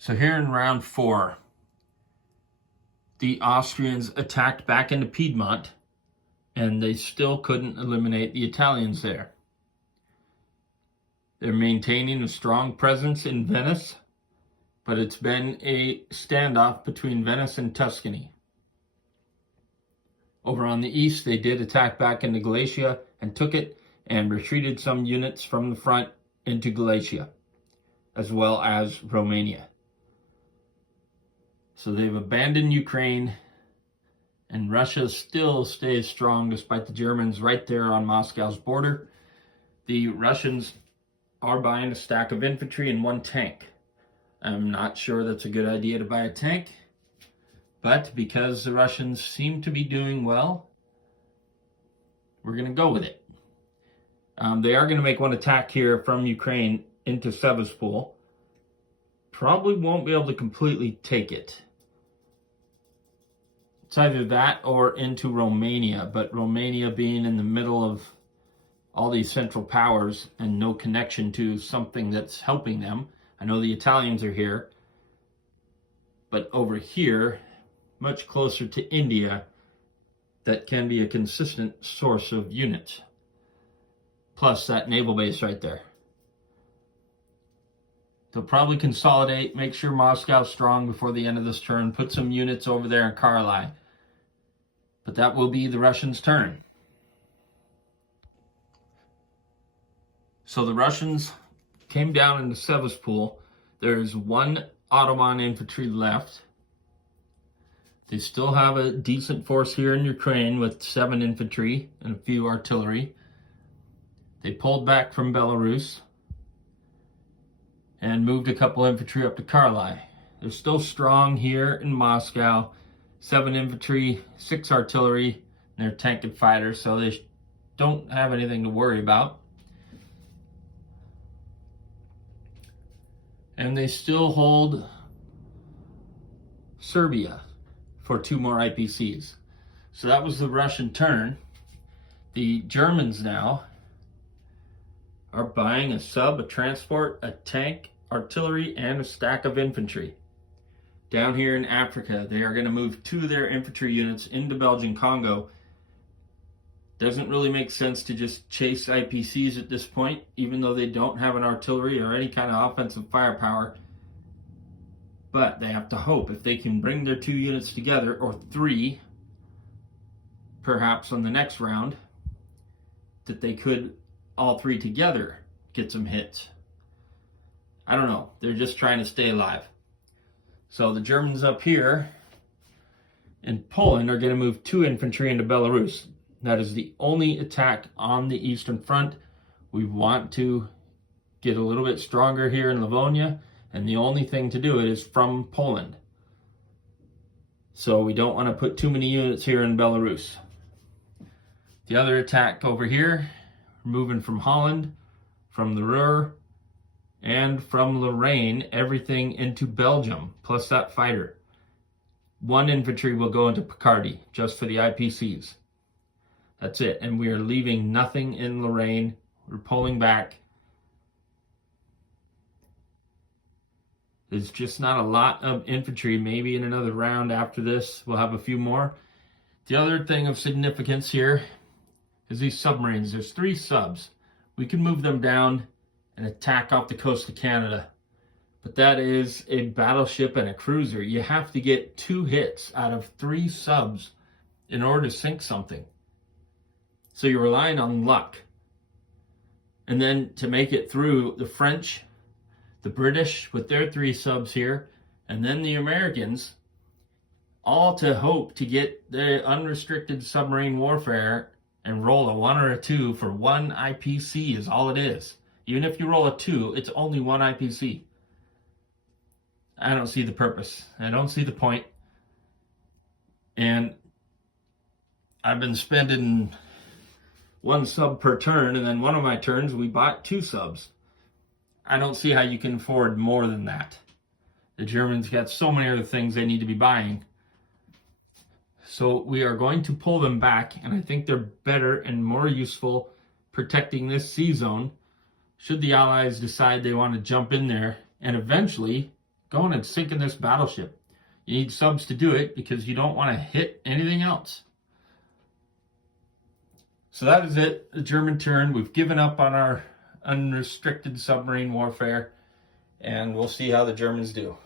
So here in round 4, the Austrians attacked back into Piedmont, and they still couldn't eliminate the Italians there. They're maintaining a strong presence in Venice, but it's been a standoff between Venice and Tuscany. Over on the east, they did attack back into Galicia and took it, and retreated some units from the front into Galicia, as well as Romania. So they've abandoned Ukraine, and Russia still stays strong despite the Germans right there on Moscow's border. The Russians are buying a stack of infantry and 1 tank. I'm not sure that's a good idea to buy a tank, but because the Russians seem to be doing well, we're going to go with it. They are going to make one attack here from Ukraine into Sevastopol. Probably won't be able to completely take it. It's either that or into Romania, but Romania being in the middle of all these central powers and no connection to something that's helping them. I know the Italians are here, but over here, much closer to India, that can be a consistent source of units. Plus that naval base right there. They'll probably consolidate, make sure Moscow's strong before the end of this turn, put some units over there in Karli. But that will be the Russians' turn. So the Russians came down into Sevastopol. There's 1 Ottoman infantry left. They still have a decent force here in Ukraine with 7 infantry and a few artillery. They pulled back from Belarus and moved a couple infantry up to Karli. They're still strong here in Moscow. 7 infantry, 6 artillery, and they're tank and fighters, so they don't have anything to worry about. And they still hold Serbia for 2 more IPCs. So that was the Russian turn. The Germans now are buying a sub, a transport, a tank, artillery, and a stack of infantry. Down here in Africa, they are going to move 2 of their infantry units into Belgian Congo. Doesn't really make sense to just chase IPCs at this point, even though they don't have an artillery or any kind of offensive firepower. But they have to hope if they can bring their 2 units together, or 3, perhaps on the next round, that they could all 3 together get some hits. I don't know. They're just trying to stay alive. So the Germans up here in Poland are going to move 2 infantry into Belarus. That is the only attack on the Eastern Front. We want to get a little bit stronger here in Livonia, and the only thing to do it is from Poland. So we don't want to put too many units here in Belarus. The other attack over here, moving from Holland, from the Ruhr, and from Lorraine, everything into Belgium, plus that fighter. 1 infantry will go into Picardy, just for the IPCs. That's it, and we are leaving nothing in Lorraine. We're pulling back. There's just not a lot of infantry. Maybe in another round after this, we'll have a few more. The other thing of significance here is these submarines. There's 3 subs. We can move them down and attack off the coast of Canada. But that is a battleship and a cruiser. You have to get 2 hits out of 3 subs in order to sink something. So you're relying on luck. And then to make it through, the French, the British with their 3 subs here, and then the Americans, all to hope to get the unrestricted submarine warfare and roll a 1 or a 2 for 1 IPC is all it is. Even if you roll a 2, it's only 1 IPC. I don't see the purpose. I don't see the point. And I've been spending 1 sub per turn, and then one of my turns we bought 2 subs. I don't see how you can afford more than that. The Germans got so many other things they need to be buying. So we are going to pull them back, and I think they're better and more useful protecting this sea zone should the Allies decide they want to jump in there and eventually going and sinking this battleship. You need subs to do it because you don't want to hit anything else. So that is it, the German turn. We've given up on our unrestricted submarine warfare, and we'll see how the Germans do.